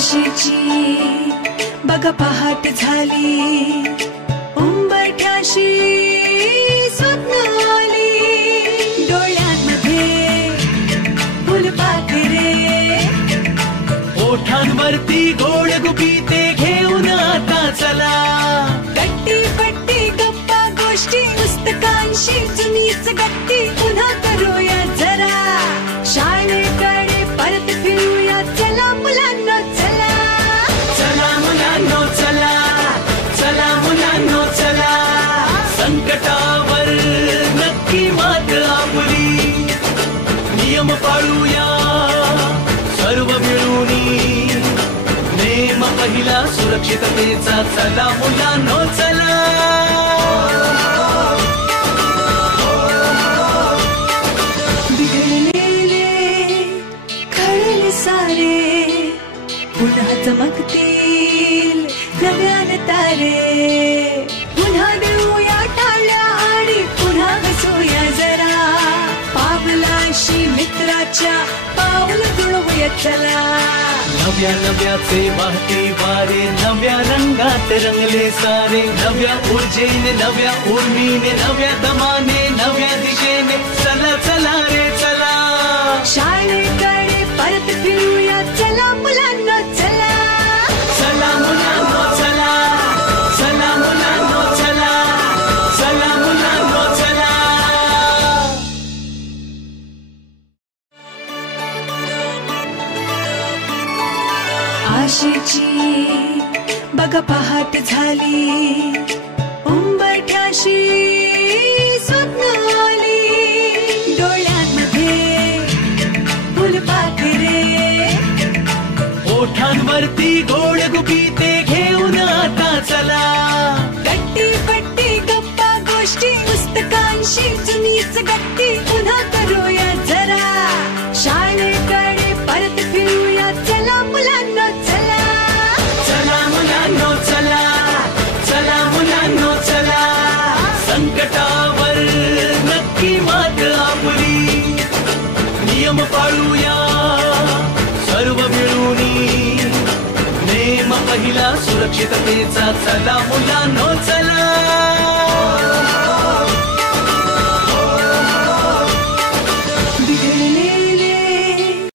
आशेची बघा पहाट झाली, उंबरठ्याशी स्वप्न आली, डोळ्यांमध्ये फुलपाखरे, ओठांवरती गोड गुपिते घेऊन आता चला, गट्टी पट्टी गप्पा गोष्टी पुस्तकांशी जुनीच गट्टी पुन्हा करूया जरा, शाळेकडे परत फिरूया चला मुलांना चला, चला मुलांनो चला, चला मुलांनो चला, संकटावर नक्की मात आपली, नियम पाळूया सर्व मिळूनी, नेम पहिला सुरक्षिततेचा, चला मुलांनो चला. सारे पुन्हा चमकतील नव्याने तारे, पुन्हा देऊया टाळ्या आणि पुन्हा हसूया जरा, पावलाशी मित्राच्या पाऊल जुळवूया चला, नव्या नव्याचे वाहते वारे, नव्या रंगात रंगले सारे, नव्या ऊर्जेने नव्या उर्मीने, नव्या दमाने नव्या दिशेने, चला चला रे चला, शाळेकडे परत फिरूया चला मुलांना चला, चला मुलांनो चला, चला मुलांनो चला, चला मुलांनो चला. आशेची बघा पहाट झाली, उंबरठ्याशी स्वप्न आली, डोळ्यांमध्ये फुलपाखरे, ओठांवरती गोड गुपिते घेऊन आता चला, गट्टी पट्टी गप्पा गोष्टी पुस्तकांशी जुनीच गट्टी पुन्हा करूया जरा, शाळेकडे परत फिरूया चला मुलांना चला, चला मुलांनो चला, चला मुलांनो चला, संकटावर नक्की मात आपली, नियम पाळूया सर्व मिळूनी, नेम पहिला सुरक्षिततेचा, चला मुलांनो चला.